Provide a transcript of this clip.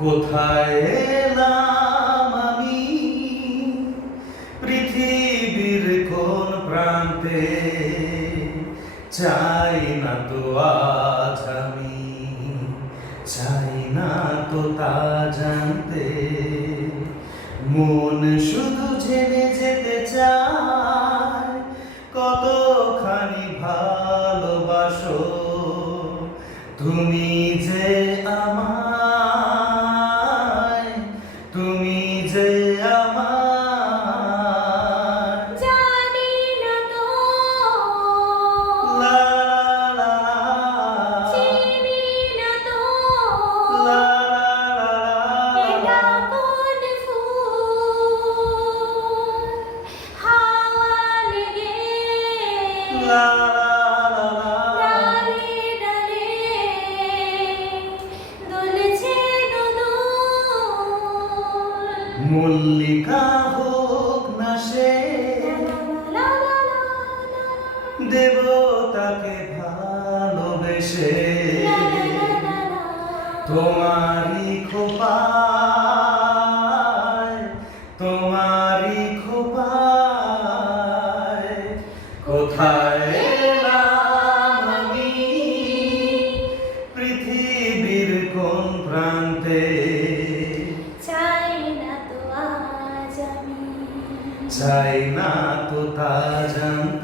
কোথায় এলাম আমি পৃথিবীর কোন প্রান্তে, চাই না তো আজ আমি, চাই না তো তা জানতে। মন শুধু জেনে যেতে চায় কতখানি ভালোবাসো তুমি যে আমায়, তুমি যে আমায়। জানি না তো, লা লা লা চিনি না তো, লা এটা কোন ফুল হাওয়া লেগে লা ডালে ডালে দুলছে দোদুল। মল্লিকা হোক না সে, লা লা লা লা দেবতাকে ভালোবেসে লা লা লা লা। তোমারই খোপায়, তোমারই খোপায়। কোথায় এলাম আমি পৃথিবীর কোন প্রান্তে, চাই না তো আজ আমি, চাই না তো তা জানতে।